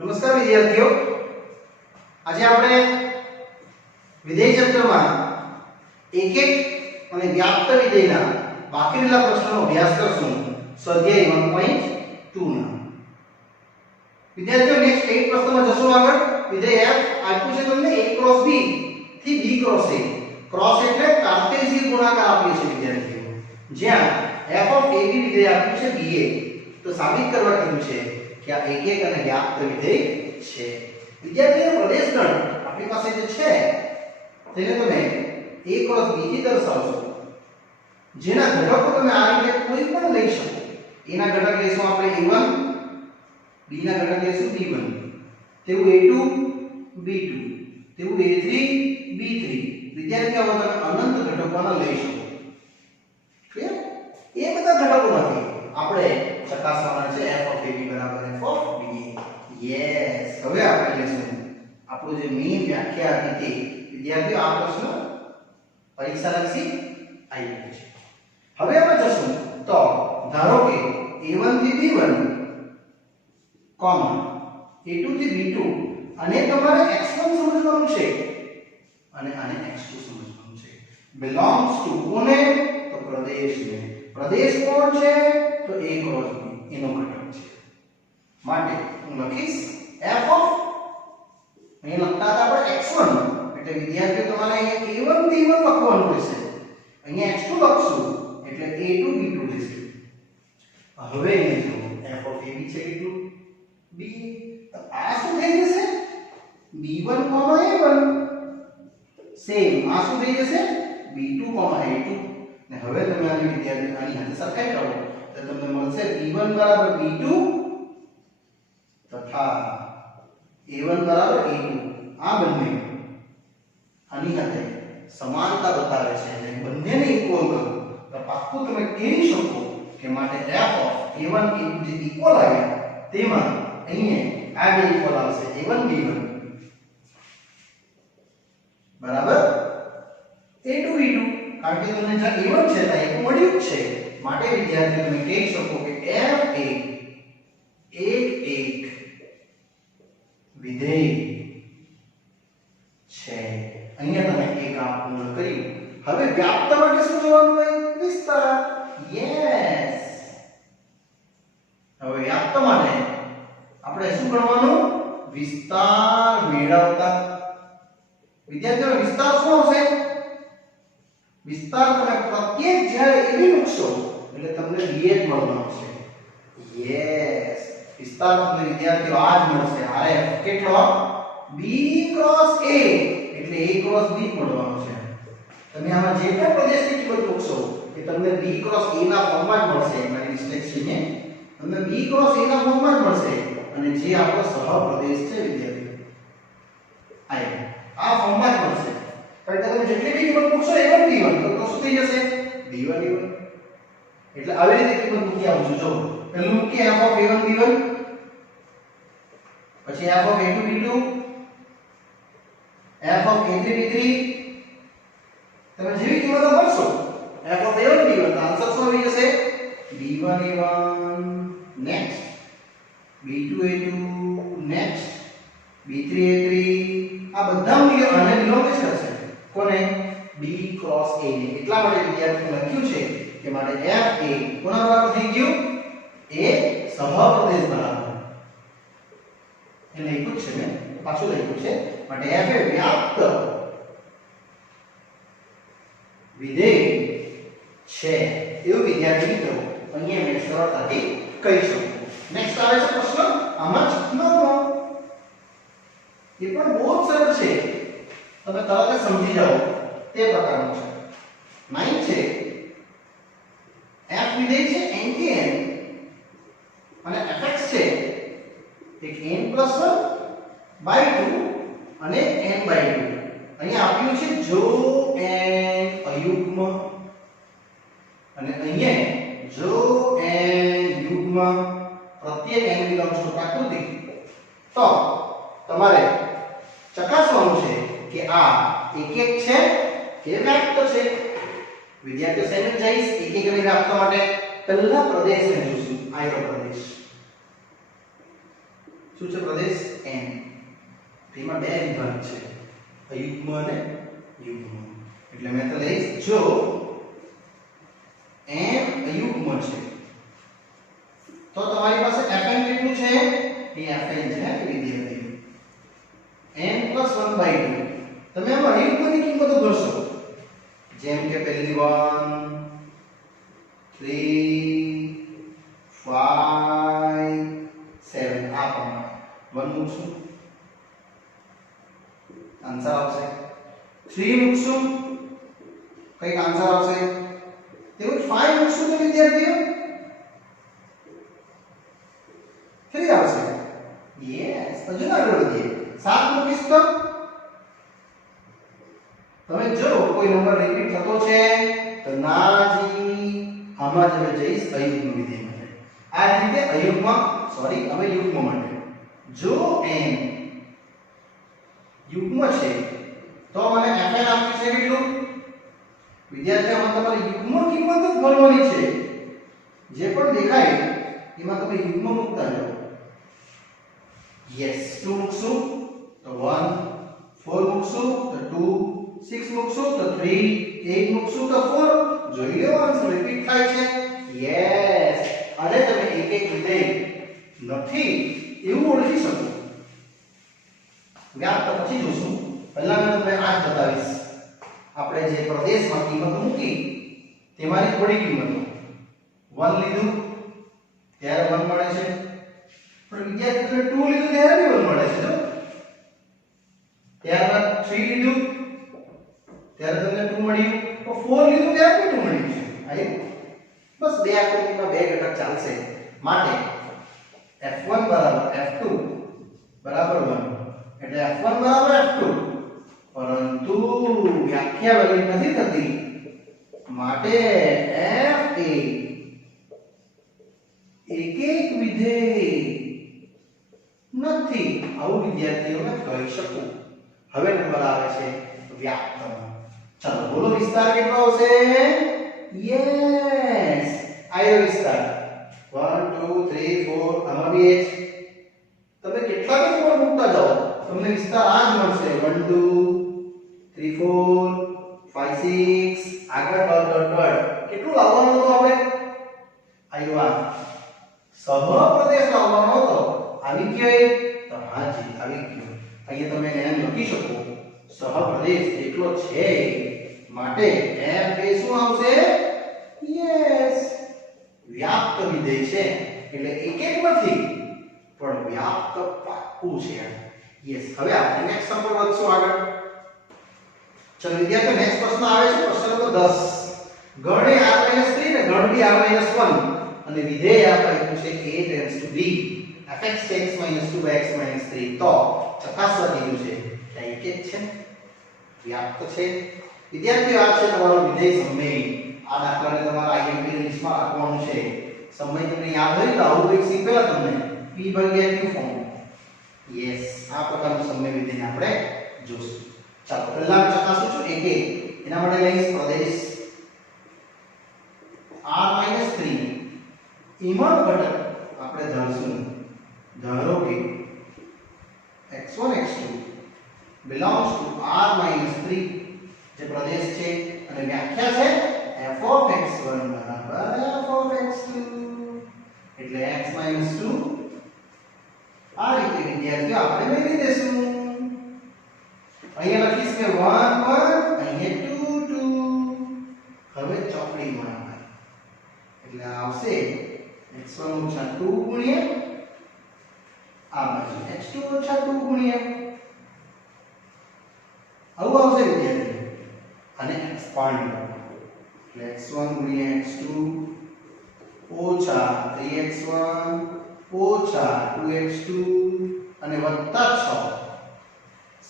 નમસ્કાર વિદ્યાર્થીઓ, આજે આપણે વિધેય ચેપ્ટરમાં એક અને વ્યાપ્ત વિધેયના બાકી રહેલા પ્રશ્નોનો અભ્યાસ કરશું. સ્વાધ્યાય 1.2 ના વિદ્યાર્થીઓ નેક્સ્ટ 8 પ્રશ્નમાં જશું આગળ. વિધેય f આપ્યું છે તમને a ક્રોસ b થી b ક્રોસ a. ક્રોસ એટલે કાર્ટેશિયન ગુણાકાર આપ્યો છે વિદ્યાર્થીઓ. જ્યાં f ઓફ ab વિધેય આપ્યું છે ba, તો સાબિત કરવા કીધું છે કે આ એક અને વ્યાપ્ત વિધેય છે. વિદ્યાર્થીઓ પ્રદેશ ગણ આપણી પાસે જે છે તેને તમે a ક્રોસ b થી દર્શાવશો, જેના ઘટકો તમે આ રીતે કોઈ પણ લઈ શકો. a ના ઘટક લઈશું આપણે a1, b ના ઘટક લઈશું b1, તેવું a2 b2, તેવું a3 b3. વિદ્યાર્થીઓ તમે અનંત ઘટકોના લઈ શકો. ક્લિયર? એ બધા ઘટકોમાંથી આપણે ચકાસવાના છે f of ab બરાબર f of ba. યસ, હવે આપણે લઈશું આપણું જે મેઈન વ્યાખ્યા હતી. વિદ્યાર્થીઓ આ પ્રશ્ન પરીક્ષા લક્ષી આવ્યું છે. હવે આપણે જશું તો ધારો કે a1 થી b1, a2 થી b2, અને તમારે x1 સમજવાનું છે અને આને x2 સમજવાનું છે. belongs to કોને? તો પ્રદેશને. પ્રદેશ કોણ છે? તો a ક્રોસ b એનો ઘટક છે. માટે હું લખીશ f of, અહીં લખતા હતા આપણે x1, એટલે વિદ્યાર્થીઓ તમારે અહીંયા a1 b1 લખવાનું રહેશે. અહીંયા x2 લખશું એટલે a2 b2 રહેશે. હવે અહીંયા જો f of ab છે કેટલું? b. તો આ શું થઈ જશે? b1 a1 same. આ શું થઈ જશે? b2 a2. ને હવે તમે આની વિદ્યાર્થીઓ આની સાથે સરખાઈ કરો તો તમને મળશે b1 બરાબર b2 તથા a1 બરાબર a2. આ બંને આની સાથે સમાનતા બતાવે છે અને બંનેને ઇક્વલ કરો તો પાક્કું તમે કહી શકો કે માટે f of a1 a2 જે ઇક્વલ આવ્યા તેમાં અહીંયા આ બે ઇક્વલ આવશે a1 b1 બરાબર a2 b2. કારણ કે તમને જ્યાં a1 છે ત્યાં a2 મળ્યું જ છે. માટે વિદ્યાર્થીઓ તમે કહી શકો કે f એ એક વિધેય છે. અહીંયા તમે એક આ પૂર્ણ કર્યું. હવે વ્યાપ્ત માટે શું જોવાનું હોય? વિસ્તાર. યસ, હવે વ્યાપ્ત માટે આપણે શું કરવાનું? વિસ્તાર મેળવતા. વિદ્યાર્થીઓ વિસ્તાર શું આવશે? વિસ્તાર તમે પ્રત્યેક જ્યારે એવી મૂકશો એટલે તમને b જ મળવાનો છે. યસ, વિસ્તાર તમને વિદ્યાર્થીઓ આ જ મળશે. rf કેટલો? b ક્રોસ a એટલે a ક્રોસ b મળવાનો છે. તમે આમાં જે પણ પ્રદેશની કિંમત મૂકશો એ તમને b ક્રોસ a ના ફોર્મમાં જ મળશે. મારી મિસ્ટેક છે ને, તમને b ક્રોસ a ના ફોર્મમાં જ મળશે. અને જે આપણો સહપ્રદેશ છે વિદ્યાર્થીઓ આ ફોર્મમાં જ મળશે. કારણ કે તમે જેટલી બી કિંમત મૂકશો a1 b1 તો શું થઈ જશે? b1 a1. એટલે આવી રીતે કિંમત મૂકી આવજો. જો પહેલું મૂકીએ f of a1 b1, પછી f of a2 b2, f of a3 b3. તમે જેવી કિંમતો ભરશો f of a1 b1 તો આન્સર શું આવી જશે? b1 a1 next, b2 a2 next, b3 a3. આ બધા મૂલ્યો આને બિલોંગ કરશે. કોને? b ક્રોસ a ને. એટલા માટે વિદ્યાર્થીઓ લખ્યું છે કે માટે f એ કોના બરાબર થઈ ગયું? a સહપ્રદેશ બરાબર. એ લખ્યું છે ને, પાછું લખ્યું છે. માટે f એ વ્યાપ્ત વિધેય છે એવું વિદ્યાર્થી મિત્રો અહીંયા મેં સરળતાથી કહી શકું. નેક્સ્ટ આવે છે પ્રશ્ન આમાં જ 9. એ પણ બહુ જ સરળ છે, તમે તરત જ સમજી જાઓ તે પ્રકારનું છે. 9 છે f વિધેય છે n થી n અને fx છે એક n+1/2 અને n/2. અહીંયા આપ્યું છે જો n અયુગ્મ અને અહીંયા જો n યુગ્મ. પ્રત્યેક n બિલોંગ્સ ટુ પ્રાકૃતિક. તો તમારે ચકાસવાનું છે કે આ એક છે કે વ્યાપ્ત છે. વિદ્યાર્થીઓ સેમ જઈશ એક અને વ્યાપ્ત માટે પહેલા પ્રદેશને જોશું. આયરો પ્રદેશ શું છે પ્રદેશ n. તેમાં બે વિભાગ છે, અયુગ્મ અને યુગ્મ. એટલે મેં તો લઈશ જો n અયુગ્મ છે તો તમારી પાસે fn કેટલું છે? એ fn છે વિદ્યાર્થી n + 1/2. તમે આમાં અયુગ્મની કિંમતો ભરશો, જેમ કે પહેલી 1 3 5 7 આ પ્રમાણે 1 મૂકશું, આન્સર આવશે. 3 મૂકશું, કઈક આન્સર આવશે. તેવું 5 મૂકશું તો વિદ્યાર્થીઓ 3 આવશે. યસ, હજુ આગળ વધીએ. 7 મૂકીશ તો તમે જો કોઈ નંબર રિપીટ થતો છે તો નાજી આમાં જ જઈશ અયુગ્મ વિધેય માટે. આ રીતે અયુગ્મ હવે યુગ્મ માટે જો n યુગ્મ છે તો મને fn આપ્યું છે કેટલું? વિદ્યાર્થીઓ આમાં તમારે યુગ્મ કિંમત જ ભરવાની છે. જે પણ દેખાય એમાં તમે યુગ્મ મૂકતા જાઓ. યસ, 2 મૂકશું તો 1, 4 મૂકશું તો 2, 6 મૂકશું તો 3, 8 મૂકશું તો 4. જોઈ લો આન્સર રિપીટ થાય છે. યસ, અને તમે એક એક વિધેય નથી એવું ઓળખી શકો. વ્યાપ તો પછી જોશું, પહેલા મેં તમને આ જ બતાવીશ. આપણે જે પ્રદેશમાં કિંમત મૂકી તેમાંની થોડી કિંમતો. 1 લીધું ત્યારે 1 મળે છે, પણ વિદ્યાર્થીઓને 2 લીધું ત્યારે બી 1 મળે છે. જો ત્યારબાદ 3 લીધું ત્યારે તમને 2 મળ્યું, તો 4 લીધું ત્યારે બી 2 મળ્યું છે. આયું બસ બે આકૃતિમાં બે ઘટક ચાલશે. માટે f1 = f2 = 1 એટલે f1 = f2, પરંતુ વ્યાખ્યા વેલિડ નથી થતી. માટે f એ એક એક વિધેય નથી આવું વિદ્યાર્થીઓને કહી શકું. હવે નંબર આવે છે વ્યાપ્તનો. ચાલો બોલો, વિસ્તાર કેટલો આવશે? યસ, આયો વિસ્તાર 1 2 3 4. આમાં બી h તમે કેટલા બી નંબર મૂકતા જાઓ તમને વિસ્તાર આ જ મળશે. 1 2 3 4 5 6 આગળ ડોટ. કેટલું લાવવાનું હતું આપણે? આયો આ સહપ્રદેશ લાવવાનો હતો. આવી ગયો તો હાજી આવી ગયો. અહીંયા તમે એને લખી શકો સહપ્રદેશ એટલો છે. માટે f એ શું આવશે? યસ, વ્યાપ્ત વિધેય છે એટલે એક એક નથી પણ વ્યાપ્ત પાક્કું છે. યસ, હવે આપણે નેક્સ્ટ નંબર વધશું આગળ. ચલો વિદ્યાર્થીઓ, નેક્સ્ટ પ્રશ્ન આવે છે પ્રશ્ન નંબર 10. ગણ a r - 3 ને ગણ b r - 1 અને વિધેય આપ્યું છે a → b fx - 2 by x - 3. તો ચકાસવા દીધું છે કે એક જ છે, વ્યાપ્ત છે. વિદ્યાર્થીઓ, આ છે તમારો વિધેય સમય. આ દાખલાને તમારા IMP લિસ્ટમાં રાખવાનું છે. સમય તમને યાદ હોય તો આવું કંઈક શીખવેલા તમને p / q ફોર્મ. યસ, આ પ્રકારનું સમય વિધેય આપણે જોશું. ચાલો પહેલા ચકાસું છું એક એક. એના માટે લઈશ પ્રદેશ r - 3. એમાં ઘટક આપણે ધરશું. ધારો કે x1 x2 belongs to r - 3 જે પ્રદેશ છે અને વ્યાખ્યા છે f(x1) = f(x2) એટલે x - 2. આ રીતે વિદ્યાર્થીઓ આપણે મેળવી દેશું. અહીંયા લખીશ કે 1 1, અહીંયા 2 2. હવે ચોકડી ગુણાકાર એટલે આવશે x1 - 2 ગુણ્યા આ બાજુ x2 - 2 ગુણ્યા આવું આવશે વિદ્યાર્થીઓ. અને એક્સપાન્ડ એટલે x1 ગુણ્યા x2 ઓછા 3x1 ઓછા 2x2 અને વત્તા 6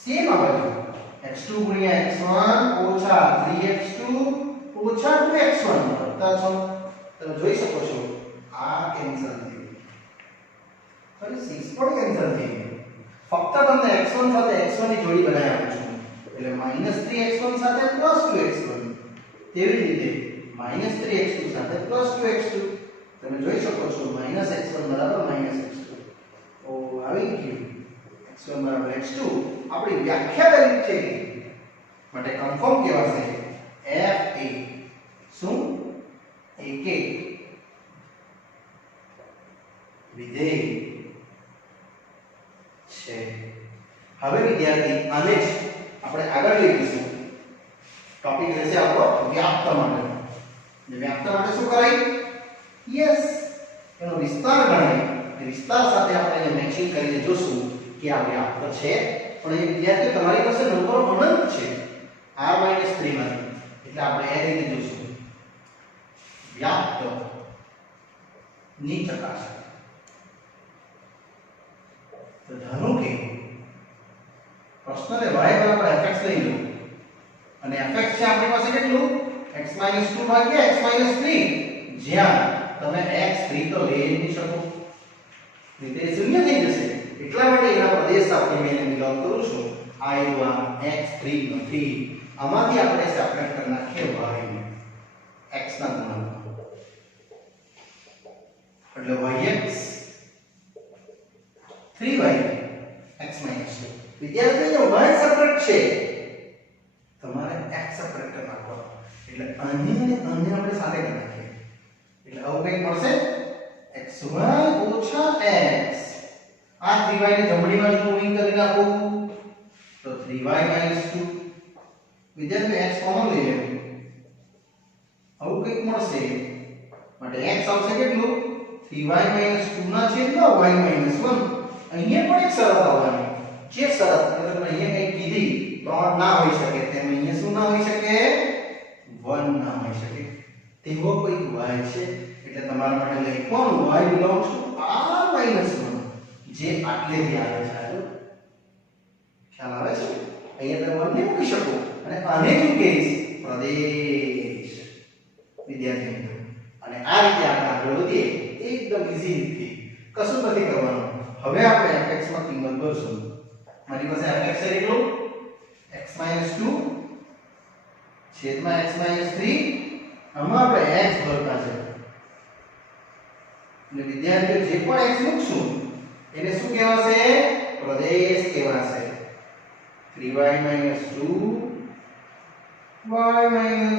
સેમ આ બાજુ x2 ગુણ્યા x1 ઓછા 3x2 ઓછા 2x1 વત્તા 6. તમે જોઈ શકો છો આ કેન્સલ થઈ ગયું. સોરી 6 પણ કેન્સલ થઈ ગયું. ફક્ત તમને x1 સાથે x1 ની જોડી બનાવી આપું છું. એટલે -3x1 સાથે +2x1. તેવી રીતે -3x2 સાથે +2x2. તમે જોઈ શકો છો -x1 = -x2. ઓ આવી આવી ગયું x1 બરાબર x2 આપણી વ્યાખ્યા વેલ્યુ છે માટે કન્ફર્મ કહેવાશે f એ શું એક વિધેય છે। હવે વિદ્યાર્થી આને જ આપણે આગળ લઈ જઈશું। ટોપિક રહેશે આપણો વ્યાપ્ત માટે। જે વ્યાપ્ત માટે શું કરાય? યસ, એનો વિસ્તાર ગણાય। એ વિસ્તાર સાથે આપણે એને મેચિંગ કરીને જોશું કે આ વ્યાપ્ત છે। પણ એ વિદ્યાર્થી તમારી પાસે નંબર અનંત છે r - 3 માં, એટલે આપણે એ રીતે જોશું વ્યાપ્ત ની ચકાસણી। તો ધારો કે પ્રશ્નને y બરાબર fx લઈ લો અને fx છે આપણી પાસે કેટલું x - 2 ભાગ્યા x - 3, જ્યાં તમે x 3 તો લઈ નહીં શકો, રીતે શૂન્ય થઈ જશે। એટલા માટે એના પ્રદેશ સાથે મેં એને મિલાપ કરું છું। આ એવા x 3 નથી, આમાંથી આપણે સેપરેટ કરી નાખીએ y ને x ના ગુણાંક, એટલે yx 3y x - 2। વિદ્યાર્થીઓ y સેપરેટ છે, તમારે x સેપરેટ કરી નાખવાનો, એટલે અહીં અને અહીં આપણે સાથે કરી નાખીએ, એટલે આવું કંઈક મળશે xy - x। આ 3y ને જમણી બાજુ મૂવિંગ કરી નાખો તો 3y - 2। વિદ્યાર્થીઓ x કોમન લઈ લેવું, આવું કંઈક મળશે, માટે x આવશે કેટલું 3y - 2 ના છેદમાં y - 1। અહીંયા પણ એક શરત આવવાની, જે શરત મતલબ અહીંયા કંઈક કીધી 3 ના હોઈ શકે, તેમ અહીંયા શું ના હોઈ શકે 1 ના હોઈ શકે, તેવો કોઈ y છે। એટલે તમારા માટે લખવાનું y belongs to r - 1, જે આટલેથી આવે છે। ખ્યાલ આવે છે? અહીંયા તમે 1 ને મૂકી શકો અને આને શું કહીશ પ્રદેશ। વિદ્યાર્થી મિત્રો, અને આ રીતે આપણે આગળ વધીએ એકદમ ઈઝી રીતે, કશું નથી કરવાનું। હવે આપણે fx માં કિંમત ભરશું। મારી પાસે fx છે કેટલું x - 2 છેદમાં x - 3, આમાં આપણે x ભરતા છે, અને વિદ્યાર્થીઓ જે પણ x મૂકશું એને શું કહેવાશે પ્રદેશ કહેવાશે। 3y - 2 y - 1,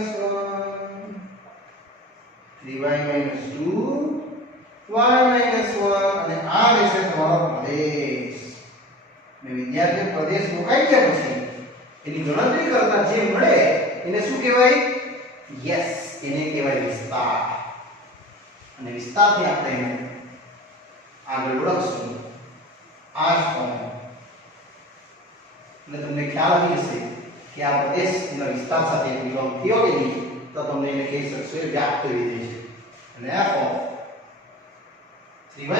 3y - 2 y - 1, અને આ રહેશે તમારો પ્રદેશ। ને વિદ્યાર્થીઓ પ્રદેશ મુકાઈ ગયા પછી એની ગણતરી કરતા જે મળે એને શું કહેવાય? યસ, એને કહેવાય વિસ્તાર। અને વિસ્તારથી આપણે એને આગળ ઓળખશું આ જ ફોર્મ। એટલે તમને ખ્યાલ આવી જશે કે આ પ્રદેશ એના વિસ્તાર સાથે બિલોંગ થયો કે નહીં, તો તમને એને કહી શકશો એ વ્યાપ્ત વિધેય છે। અને આ ફોર્મ 3y - 2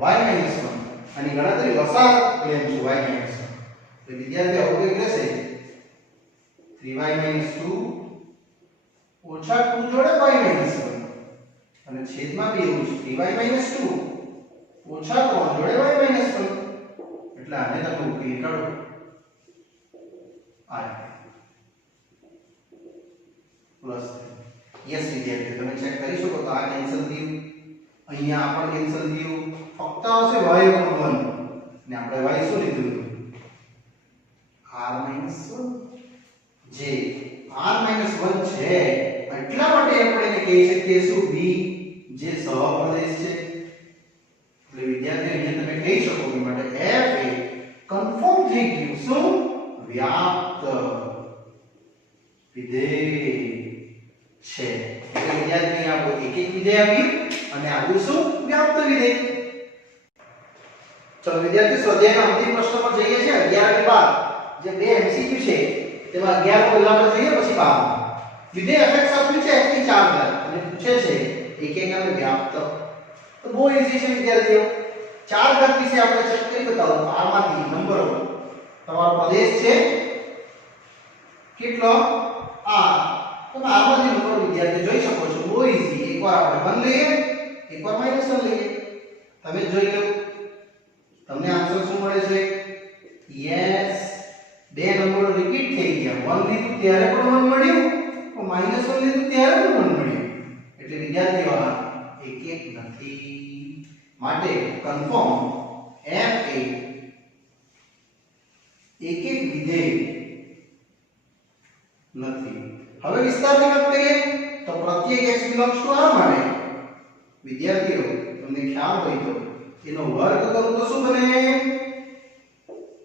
y - 1 આની ગણતરી લસાઅ લેમ છું y - 1। તો વિદ્યાર્થીઓ આવું કંઈક રહેશે 3y - 2 ઓછા 2 જોડે y - 1, અને છેદમાં બી એવું જ 3y - 2 ઓછા 3 જોડે y - 1। એટલે આને તમે ઉકેલી કાઢો આ પ્લસ। યસ વિદ્યાર્થીઓ, તમે ચેક કરી શકો તો આ કેન્સલ થયું, અહીંયા આ પણ કેન્સલ થયું, ફક્ત આવશે y / 1 ને આપણે y શું લીધું r - 1, જે r - 1 છે એટલા માટે આપણે એને કહી શકીએ શું b, જે સહપ્રદેશ છે। એટલે વિદ્યાર્થીઓ અહીંયા તમે કહી શકો કે માટે f એ કન્ફર્મ થઈ ગયું શું વ્યાપ્ત વિધેય છે। એટલે વિદ્યાર્થી આપણું એક એક વિધેય આવ્યું અને આગળ શું વ્યાપ્ત વિધેય। ચલો વિદ્યાર્થી સ્વાધ્યાયના અંતિમ પ્રશ્ન પર જઈએ છીએ 11 થી 12, જે બે એમસીક્યુ છે તેમાં 11 પહેલા આપણે જોઈએ પછી 12। વિધેય fx આપ્યું છે x ની 4 ઘાત અને પૂછે છે એક એક અને વ્યાપ્ત। તો બહુ ઈઝી છે વિદ્યાર્થીઓ, 4 ઘાત વિશે આપણે ચેક કરી બતાવો। r માંથી નંબરો તમારો પ્રદેશ છે કેટલો r, તમે r માંથી નંબરો વિદ્યાર્થી જોઈ શકો છો, બહુ ઈઝી। એકવાર આપણે 1 લઈએ, એકવાર -1 લઈએ, તમે જોઈ લો તમને આન્સર શું મળે છે। યસ, બે નંબરો રિપીટ થઈ ગયા, 1 લીધું ત્યારે પણ 1 મળ્યું, -1 લીધું ત્યારે પણ 1 મળ્યું। એટલે વિદ્યાર્થીઓ આ એક એક નથી, માટે કન્ફર્મ હવે વિસ્તારની વાત કરીએ તો પ્રત્યેક x બિલોંગ્સ ટુ r માટે વિદ્યાર્થીઓ તમને ખ્યાલ હોય તો એનો વર્ગ કરું તો શું બને?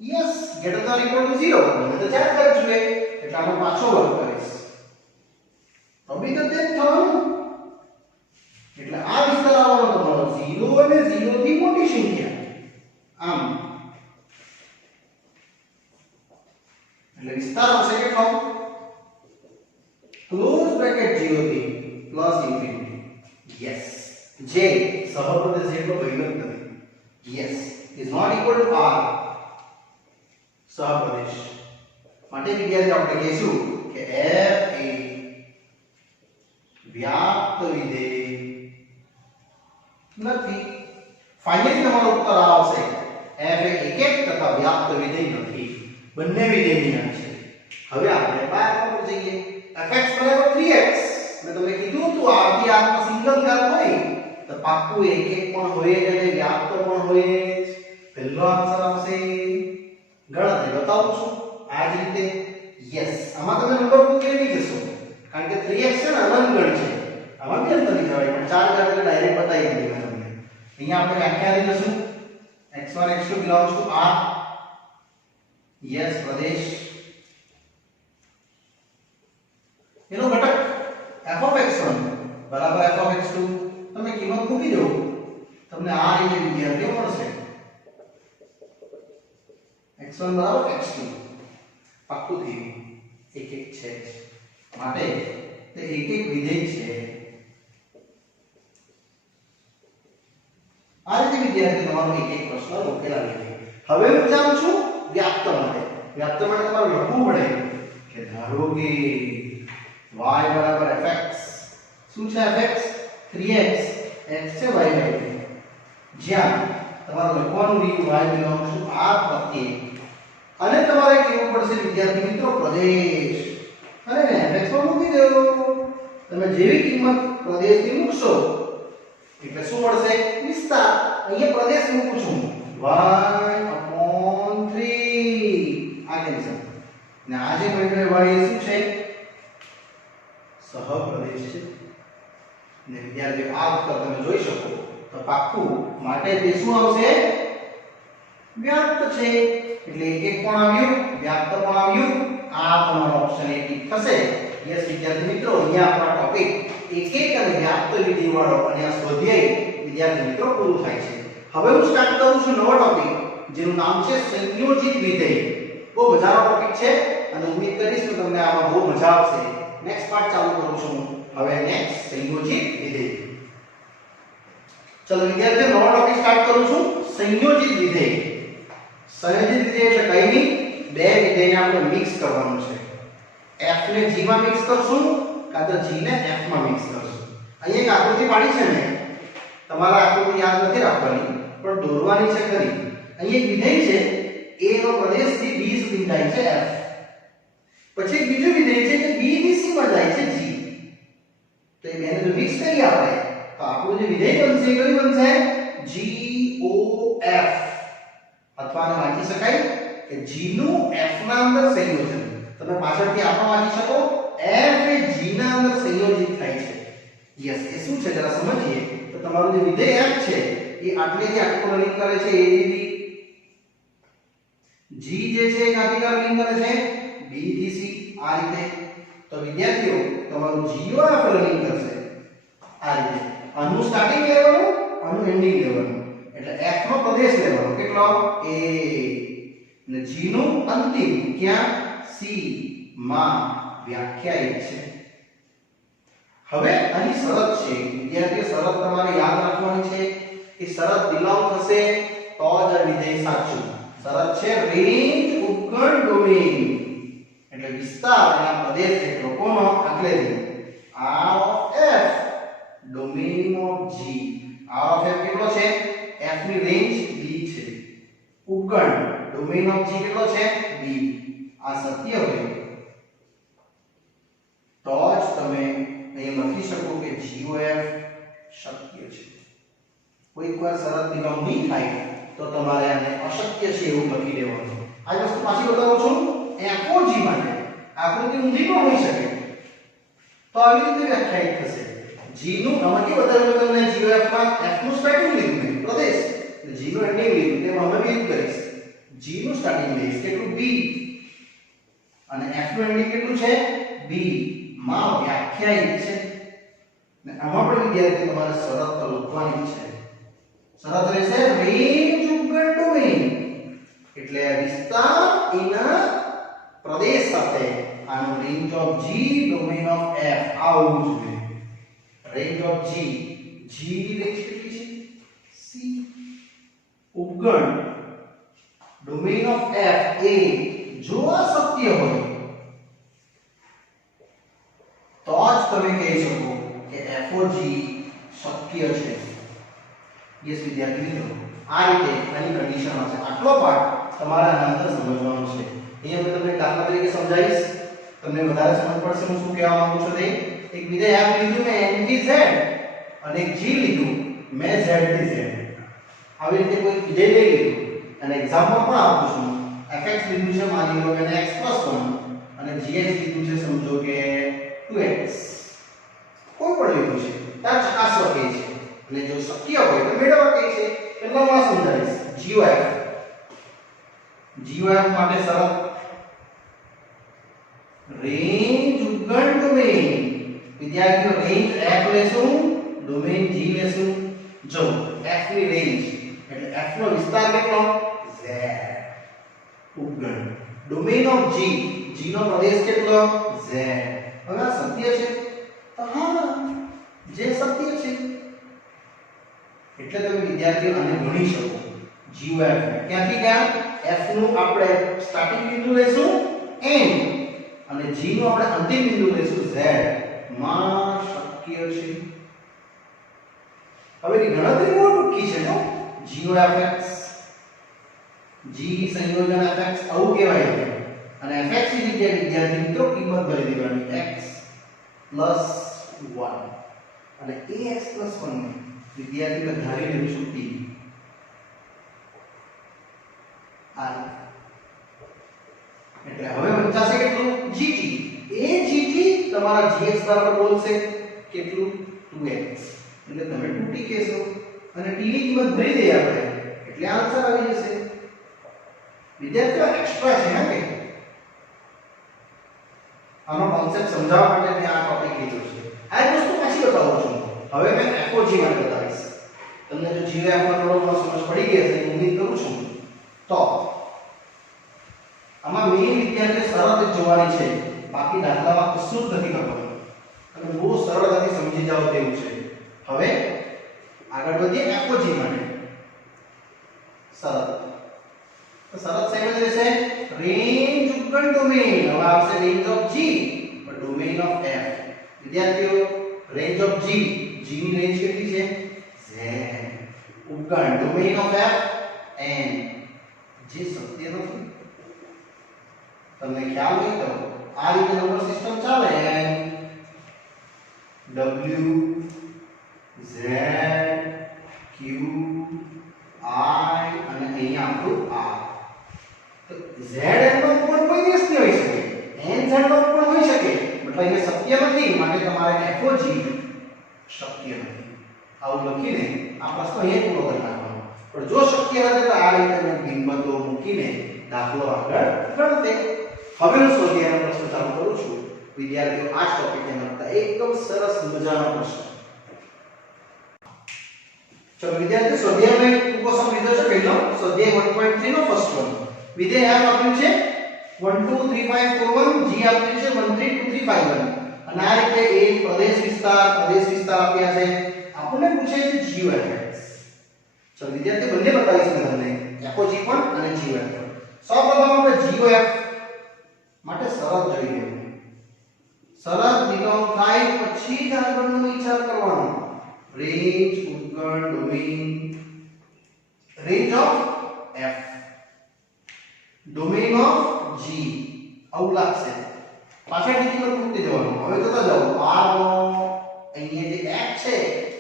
Yes, greater than equal to 0 મને તો ચાર કરી જોઈએ એટલે આનો પાછો વર્ગ કરીશ તો બી તો તે જ થવાનું એટલે આ વિસ્તાર આવવાનો તમારો 0 અને 0 થી મોટી સંખ્યા આમ એટલે વિસ્તાર આવશે કેટલો? ક્લોઝ બ્રેકેટ 0 થી પ્લસ ઇન્ફિનિટી યસ જે સહપ્રદેશ જેટલો બન્યો જ નથી yes is not equal to r સહપ્રદેશ માટે વિદ્યાર્થી આપણે કહીશું કે f એ વ્યાપ્ત વિધેય નથી ફાઇનલી તમારો ઉત્તર આવશે f એ એકક તથા વ્યાપ્ત વિધેય નથી બંને વિધેયની છે હવે આપણે બહાર પર જઈએ fx 3x મેં તમને કીધું હતું r થી r માં સિંગલ ઘાત હોય તો પાક્કું એકક પણ હોય જ અને વ્યાપ્ત પણ હોય જ પહેલો આન્સર આવશે ગણતરી બતાવું છું આ જ રીતે યસ આમાં તમે નંબર મૂકી નહીં જશો કારણ કે 3x છે ને અનંત ગણ છે આમાં કેમ કરી જવાય પણ 4 ઘાત એટલે ડાયરેક્ટ બતાવી દીધી મેં તમને અહીંયા આપણે વ્યાખ્યા લઈ જશું x1 x2 belongs to r yes પ્રદેશ એનો ઘટક f(x1) બરાબર f(x2) તમે કિંમત મૂકી દો તમને આ રીતે વિદ્યાર્થીઓ મળશે x1 બરાબર x2 પાક્કું થયું એક એક છે માટે તે એક એક વિધેય છે આ રીતે વિદ્યાર્થી તમારો એક એક પ્રશ્ન ઉકેલાવી દે હવે હું જાણું છું વ્યાપ્ત માટે તમારે લખવું પડે કે ધારો કે y બરાબર fx શું છે fx 3x x છે y by જ્યાં તમારે લખવાનું રહ્યું y belongs to r પ્રત્યેક અને તમારે કેવું પડશે વિદ્યાર્થી મિત્રો પ્રદેશ અને fx માં મૂકી દો તમે જેવી કિંમત પ્રદેશની મૂકશો એટલે શું મળશે વિસ્તાર અહીંયા પ્રદેશ મૂકું છું y/3 આ કેન્સલ ને આ જે મળ્યું y એ શું છે સહપ્રદેશ છે ને વિદ્યાર્થીઓ આ ઉત્તર તમે જોઈ શકો તો પાક્કું માટે તે શું આવશે વ્યાપ્ત છે એટલે એક એક પણ આવ્યું વ્યાપ્ત પણ આવ્યું આ તમારો ઓપ્શન એ ઠીક થશે યસ વિદ્યાર્થી મિત્રો અહીંયા આપણા ટોપિક એક એક અને વ્યાપ્ત વિધેય વાળો અને આ સ્વાધ્યાય વિદ્યાર્થી મિત્રો પૂરું થાય છે હવે હું સ્ટાર્ટ કરું છું નવો ટોપિક જેનું નામ છે સંયોજિત વિધેય બહુ મજાનો ટોપિક છે અને ઉમ્મીદ કરીશ કે તમને આમાં બહુ મજા આવશે નેક્સ્ટ પાર્ટ ચાલુ કરું છું હવે નેક્સ્ટ સંયોજિત વિધેય ચલો વિદ્યાર્થીઓ નવો ટોપિક સ્ટાર્ટ કરું છું સંયોજિત વિધેય સંયોજિત વિધેય એટલે કઈ નહીં બે વિધેયને આપણે મિક્સ કરવાનું છે f ને g માં મિક્સ કરશું કાં તો g ને f માં મિક્સ કરશું અહીંયા એક આકૃતિ પાડી છે મેં તમારે આકૃતિ યાદ નથી રાખવાની પણ દોરવાની છે ખરી અહીંયા એક વિધેય છે a નો પ્રદેશ થી b સુધી જાય છે f પછી એક બીજું વિધેય છે કે b થી c માં જાય છે g તો એ બેને જો મિક્સ કરીએ આપણે તો આપણું જે વિધેય બનશે એ કયું બનશે GOF અથવા આને વાંચી શકાય કે g નું f ના અંદર સંયોજન તમે પાછળથી આપણે વાંચી શકો f એ g ના અંદર સંયોજિત થાય છે યસ એ શું છે જરા સમજીએ તો તમારું જે વિધેય f છે એ આટલેથી આટલું રનિંગ કરે છે a થી b g જે છે એ કાથી રનિંગ કરે છે b થી c આ રીતે તો વિદ્યાર્થીઓ તમારું GOF રનિંગ કરશે આ રીતે આનું સ્ટાર્ટિંગ લેવાનું આનું એન્ડિંગ લેવાનું એટલે f નો પ્રદેશ લેવાનો કેટલો a અને g નું અંતિમ ક્યાં c માં વ્યાખ્યાયિત છે હવે આની શરત છે વિદ્યાર્થીઓ શરત તમારે યાદ રાખવાની છે કે શરત બિલોંગ થશે તો જ આ વિધેય સાચું શરત છે રેન્જ ઉપગણ ડોમેઇન એટલે વિસ્તાર અને પ્રદેશ એટલો કોનો આટલેથી r of f domain of g r of f કેટલો છે f ની રેન્જ b છે ઉપગણ ડોમેઇન ઓફ g કેટલો છે b આ સત્ય હોય તો જ તમે અહીં લખી શકો કે GOF શક્ય છે કોઈકવાર શરત બિલોંગ નહીં થાય તો તમારે આને અશક્ય છે એવું લખી દેવાનું આ વસ્તુ પાછી બતાવું છું FOG માટે આકૃતિ ઊંધી પણ હોઈ શકે તો આવી રીતે વ્યાખ્યાયિત થશે g નું આમાં કે બતાવ્યું તમને GOF માં f નું સ્ટાર્ટિંગ લીધું મેં પ્રદેશ એટલે g નું એન્ડિંગ લીધું તેમ અમે બી યુઝ કરીશ g નું સ્ટાર્ટિંગ લઈશ કેટલું b અને f નું એન્ડિંગ કેટલું છે b માં વ્યાખ્યાયિત છે ને આમાં પણ વિદ્યાર્થી તમારે શરત લખવાની છે શરત રહેશે રેન્જ ઉપગણ ડોમેઇન એટલે વિસ્તાર એના પ્રદેશ સાથે આનો range of g domain of f આવું જોઈએ રેન્જ ઓફ g g ની રેન્જ કેટલી છે c ઉપગણ ડોમેઇન ઓફ f એ જો આ સત્ય હોય તો જ તમે કહી શકો કે f of g શક્ય છે યસ વિદ્યાર્થી મિત્રો આ રીતે આની કન્ડિશન હશે આટલો પાર્ટ તમારે આના અંદર સમજવાનો છે અહીંયા મેં તમને દાખલા તરીકે સમજાવીશ તમને વધારે સમજ પડશે હું શું કહેવા માંગુ છું તે એક વિધેય f લીધું મેં n થી z અને એક g લીધું મેં z થી z આવી રીતે કોઈ વિધેય લઈ લીધું અને એક્ઝામ્પલ પણ આપું છું fx લીધું છે માની લો કે x + 1 અને gx લીધું છે સમજો કે 2x કોઈ પણ લીધું છે ત્યાં ચકાસવા કહે છે અને જો શક્ય હોય તો મેળવવા કહે છે પહેલા હું સમજાવીશ GOF માટે શરત રેન્જ ઉપગણ ડોમેઇન વિદ્યાર્થીઓ રેન્જ f લેશું ડોમેઇન g લેશું જો f ની રેન્જ એટલે f નો વિસ્તાર કેટલો z ઉપગણ ડોમેઇન ઓફ g g નો પ્રદેશ કેટલો z હવે આ સત્ય છે તો હા જે સત્ય છે એટલે તમે વિદ્યાર્થીઓ આને ગણી શકો GOF ક્યાંથી ગયા f નું આપણે સ્ટાર્ટિંગ બિંદુ લેશું n અને g નું આપણે અંતિમ બિંદુ લેશું z માં શક્ય છે હવે ની ગણતરી બહુ ટૂંકી છે જો GOF g સંયોજન fx આવું કહેવાય છે અને fx ની જગ્યાએ વિદ્યાર્થી મિત્રો કિંમત ભરી દેવાની x + 1 અને ax + 1 વિદ્યાર્થીને ધારી લેશું t આ એટલે હવે બચાશે કેટલું gt એ gt તમારા gx બરાબર બોલશે કેટલું 2x એટલે તમે 2t કહેશો અને t ની કિંમત ભરી દઈએ આપણે એટલે આન્સર આવી જશે વિદ્યાર્થીઓ એક્સ્ટ્રા છે ને કે આનો કોન્સેપ્ટ સમજાવવા માટે મેં આ ટોપિક લીધો છે આ વસ્તુ પાછી બતાવું છું હવે મેં FOG માટે બતાવીશ તમને જો GOF માં થોડો ઘણો સમજ પડી ગઈ હશે ઉમ્મીદ કરું છું તો આમાં મેં વિદ્યાર્થીઓ શરત જોવાની છે બાકી દાખલામાં કશું જ નથી કરવાનું તમે બહુ સરળતાથી સમજી જાવ તેવું છે હવે આગળ વધીએ FOG માટે શરત તો શરત સેમ જ રહેશે રેન્જ ઉપગણ ડોમેઇન હવે આવશે રેન્જ ઓફ g પર ડોમેઇન ઓફ f વિદ્યાર્થીઓ રેન્જ ઓફ g g ની રેન્જ કેટલી છે z ઉપગણ ડોમેઇન ઓફ f n જે સત્ય નથી તમને ખ્યાલ હોય તો આ રીતે નંબર સિસ્ટમ ચાલે n w z q I અને અહીંયા આપણું r તો z નો પણ કોઈ દિવસ નહીં હોઈ શકે n z નો પણ હોઈ શકે મતલબ એ શક્ય નથી માટે તમારે FOG શક્ય નથી આવું લખીને આ પ્રશ્ન અહીંયા પૂરો કરી નાખવાનો પણ જો શક્ય હશે તો આ રીતે મેં કિંમતો મૂકીને દાખલો આગળ ગણતે હવે હું સ્વાધ્યાયનો પ્રશ્ન ચાલુ કરું છું વિદ્યાર્થીઓ આ ટોપિકને લગતા એકદમ સરસ મજાનો પ્રશ્ન चलो विद्यार्थी स्वाध्याय में टूको सम લીધો છે પહેલો સ્વાધ્યાય 1.3 નો ફર્સ્ટ વન વિધેય f આપ્યું છે 1 2 3 5 4 1 g આપ્યું છે 1 3 2 3 5 1 અને આ રીતે એ પ્રદેશ વિસ્તાર આપ્યા છે આપણને પૂછે છે GOF ચલો વિદ્યાર્થી બંને બતાવીશ મેં તમને FOG પણ અને GOF પણ સૌપ્રથમ આપણે GOF માટે શરત જોઈ લઈએ શરત નિગમ થાય પછી જ આગળનો વિચાર કરવાનો રેન્જ ઉપગણ domain range of f domain of g આવું લાગશે પાછળથી કિંમત મૂકતી જવાનું હવે જોતા જાઓ r નો અહીંયા જે f છે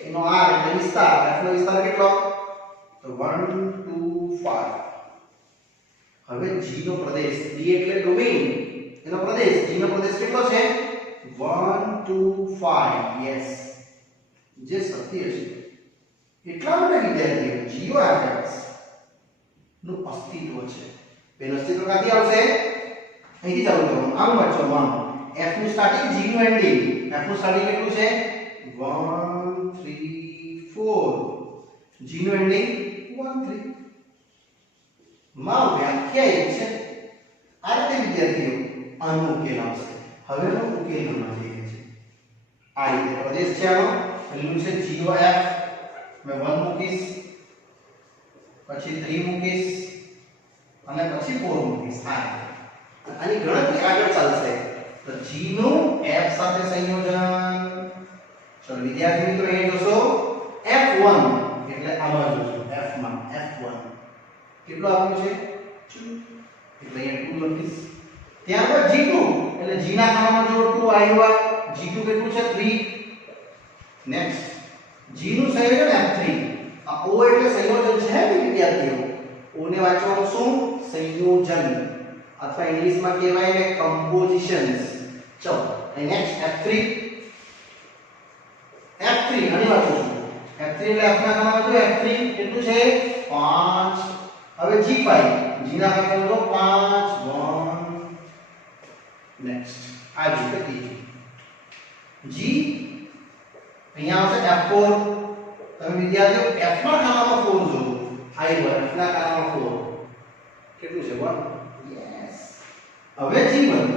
એનો r એટલે વિસ્તાર f નો વિસ્તાર કેટલો તો 1 2 5 હવે g નો પ્રદેશ d એટલે ડોમેઇન એનો પ્રદેશ g નો પ્રદેશ કેટલો છે 5 1 2 5 યસ જે સત્ય છે એટલા માટે વિદ્યાર્થીઓ GOFX નું અસ્તિત્વ છે. પેલું અસ્તિત્વ ક્યાંથી આવશે? અહીંથી ચાલુ કરવાનું. આમ વાંચો 1 F નું સ્ટાર્ટિંગ G નું એન્ડિંગ. F નું સ્ટાર્ટિંગ કેટલું છે? 1 3 4 G નું એન્ડિંગ 1 3 માં વ્યાખ્યાયિત છે. આ રીતે વિદ્યાર્થીઓ આનો ઉકેલ આવશે. હવેનો ઉકેલ ગણવા જઈએ છીએ. આ રીતે પ્રદેશ છે આનો. પહેલું છે GOF મેં 1 મૂકીશ, પછી 3 મૂકીશ અને પછી 4 મૂકીશ. આની ગણતરી આગળ ચાલશે. તો G નું F સાથે સંયોજન. ચલો વિદ્યાર્થી મિત્રો અહીં જોશો F1 એટલે આમાં જોશો F માં F1 કેટલું આપ્યું છે 2 એટલે અહીંયા 2 લખીશ. ત્યારબાદ G2 એટલે G ના ખાનામાં જો 2 આવ્યા G2 કેટલું છે 3. નેક્સ્ટ G નું સંયોજન F3. આ O એટલે સંયોજન છે ને વિદ્યાર્થીઓ. O ને વાંચવાનું શું? સંયોજન અથવા ઇંગ્લિશમાં કહેવાય ને કમ્પોઝિશન્સ. ચલો અને નેક્સ્ટ F3 આની વાંચો છું. F3 એટલે F ના ખાનામાં જો F3 કેટલું છે 5. હવે G5 G ના ખાનામાં જો 5 1 નેક્સ્ટ આ રીતે કીધું. G અહીંયા આવશે F4. તમે વિદ્યાર્થીઓ F ના ખાનામાં 4 જો આવ્યો F ના ખાનામાં 4 કેટલું છે 1 યસ. હવે G1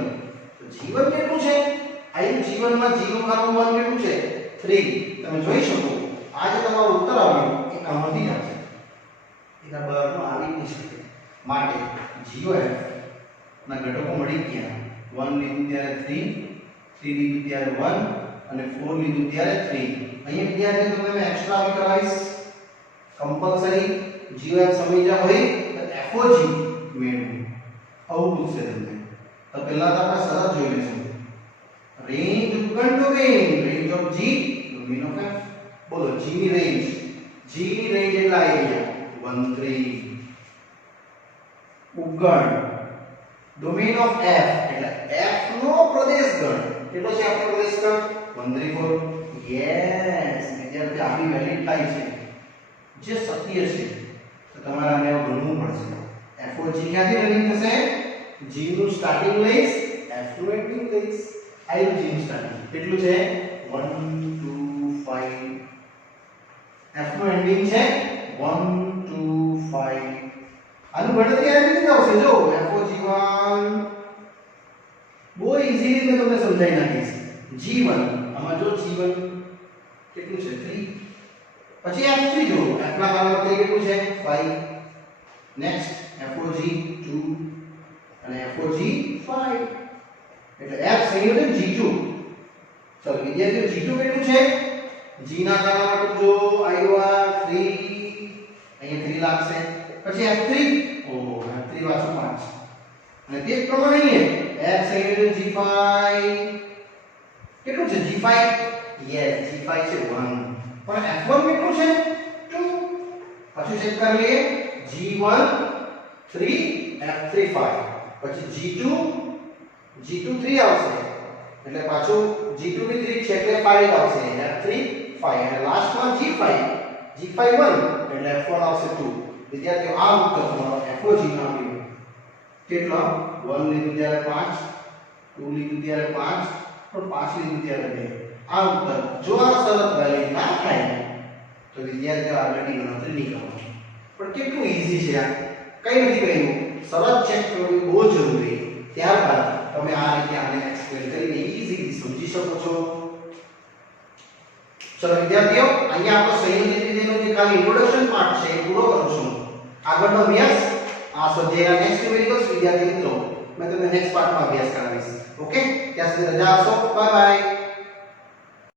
તો G1 કેટલું છે? આયું G1 માં G નું ખાનું 1 કેટલું છે 3. તમે જોઈ શકો આ જે તમારો ઉત્તર આવ્યો એ આમાંથી આવશે. એના બહારનો આવી નહીં શકે. માટે GOF ના ઘટકો મળી ગયા. 1 લીધું ત્યારે 3 લીધું ત્યારે 1 અને 4 લીધું ત્યારે 3. અહીંયા વિદ્યાર્થીઓ તમને મેં એક્સ્ટ્રા આવી કરાવીશ. કમ્પલસરી GOF સમજ્યા હોય તો FOG મેળવો. આવું પૂછશે તમને. તો પહેલા તો આપણે સરળ જોઈ લઈશું. રેન્જ ઉપગણ domain range of G domain of F. બોલો G ની રેન્જ એટલા આવી ગયા 1 3. ઉપગણ ડોમેન ઓફ F એટલે F નો પ્રદેશ ગણ કેટલો છે આપણો પ્રદેશ ગણ 1 3 4 યસ. વિદ્યાર્થી આવી વેલિડ થાય છે જે સત્ય છે. તો તમારે આને ગણવું પડશે. FOG ક્યાંથી રનિંગ થશે? G નું સ્ટાર્ટિંગ લઈશ F નું એન્ડિંગ લઈશ. આઈ G નું સ્ટાર્ટિંગ કેટલું છે 1 2 5. F નું એન્ડિંગ છે 1 2 5. આનું ગણતરી આ રીતે આવશે. જો FOG1 બહુ ઈઝીલી મેં તમને સમજાવી નાખીશ. G1 આમાં જો G1 કેટલું છે 3. પછી F3 જો F ના બરાબર 3 કેટલું છે 5. નેક્સ્ટ FOG2 અને FOG5 એટલે F સંયોજન G2. ચલો વિદ્યાર્થીઓ G2 કેટલું છે? G ના બરાબર જો આવ્યા 3 અહીંયા 3 લાગશે. પછી F3 F3 વાંચો 5 અને તે જ પ્રમાણે F સંયોજન G5 કેટલું છે G5 યસ G5 છે 1. પણ F1 કેટલું છે 2. પાછું ચેક કરી લઈએ G1 3 F3 5 પછી G2 3 આવશે એટલે પાછું G2 બી 3 છે એટલે 5 આવશે F3 5 અને લાસ્ટમાં G5 1 એટલે F1 આવશે 2. વિદ્યાર્થીઓ આ ઉત્તર તમારો FOG નો આવ્યો. કેટલો 1 લીધું ત્યારે 5 2 લીધું ત્યારે 5 પણ 5 લીધું ત્યારે 2. આ ઉત્તર જો આ શરત વેલિડ ના થાય તો વિદ્યાર્થીઓ આગળની ગણતરી નહીં કરવાની. પણ કેટલું ઈઝી છે આ. કઈ નથી કહ્યું. શરત ચેક કરવી બહુ જરૂરી. ત્યારબાદ તમે આ રીતે આને એક્સપ્લેન કરીને ઈઝીલી સમજી શકો છો. ચલો વિદ્યાર્થીઓ અહીંયા આપણો સંયોજિત વિધેયનો જે ખાલી ઇન્ટ્રોડક્શન પાર્ટ છે એ પૂરો કરું છું. આગળનો અભ્યાસ આ સ્વાધ્યાયના નેક્સ્ટ વિડિયોસ વિદ્યાર્થી મિત્રો મેં તમને નેક્સ્ટ પાર્ટમાં અભ્યાસ કરાવીશ. ઓકે ત્યાં સુધી રજા આપશો. Bye bye.